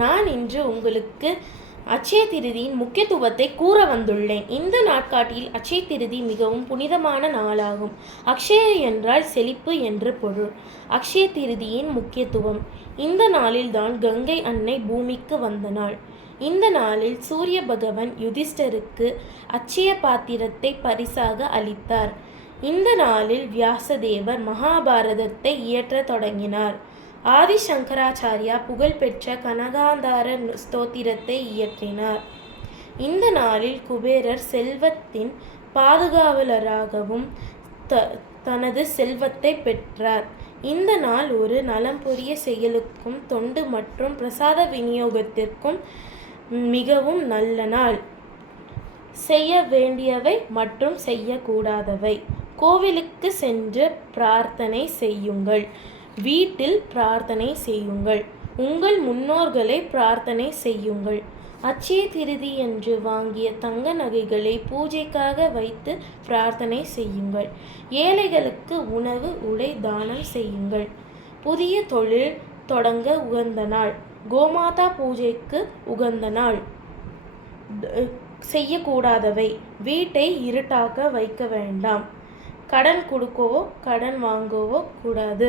நான் இன்று உங்களுக்கு அட்சய திருதியின் முக்கியத்துவத்தை கூற வந்துள்ளேன். இந்த நாட்காட்டியில் அட்சய திருதி மிகவும் புனிதமான நாளாகும். அக்ஷய என்றால் செழிப்பு என்று பொருள். அக்ஷய திருதியின் முக்கியத்துவம்: இந்த நாளில் தான் கங்கை அன்னை பூமிக்கு வந்த நாள். இந்த நாளில் சூரிய பகவான் யுதிஷ்டருக்கு அட்சய பாத்திரத்தை பரிசாக அளித்தார். இந்த நாளில் வியாசதேவர் மகாபாரதத்தை இயற்றத் தொடங்கினார். ஆதி சங்கராச்சாரியா புகழ்பெற்ற கனகாந்தார ஸ்தோத்திரத்தை இயற்றினார். இந்த நாளில் குபேரர் செல்வத்தின் பாதுகாவலராகவும் தனது செல்வத்தை பெற்றார். இந்த நாள் ஒரு நலம்புரிய செயலுக்கும் தொண்டு மற்றும் பிரசாத விநியோகத்திற்கும் மிகவும் நல்ல நாள். செய்ய வேண்டியவை மற்றும் செய்யக்கூடாதவை: கோவிலுக்கு சென்று பிரார்த்தனை செய்யுங்கள். வீட்டில் பிரார்த்தனை செய்யுங்கள். உங்கள் முன்னோர்களை பிரார்த்தனை செய்யுங்கள். அட்சய திருதியன்று வாங்கிய தங்க நகைகளை பூஜைக்காக வைத்து பிரார்த்தனை செய்யுங்கள். ஏழைகளுக்கு உணவு உடை தானம் செய்யுங்கள். புதிய தொழில் தொடங்க உகந்த நாள். கோமாதா பூஜைக்கு உகந்த நாள். செய்யக்கூடாதவை: வீட்டை இருட்டாக வைக்க வேண்டாம். கடன் கொடுக்கவோ கடன் வாங்கவோ கூடாது.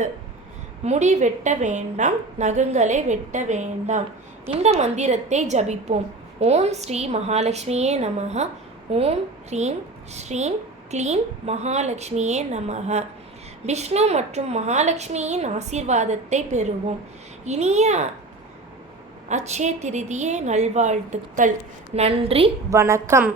முடி வெட்ட வேண்டாம். நகங்களை வெட்ட வேண்டாம். இந்த மந்திரத்தை ஜபிப்போம்: ஓம் ஸ்ரீ மகாலட்சுமியே நமஹ. ஓம் ஹ்ரீம் ஸ்ரீம் க்ளீம் மகாலட்சுமியே நமஹ. விஷ்ணு மற்றும் மகாலட்சுமியின் ஆசீர்வாதத்தை பெறுவோம். இனிய அட்சய திருதியே நல்வாழ்த்துக்கள். நன்றி, வணக்கம்.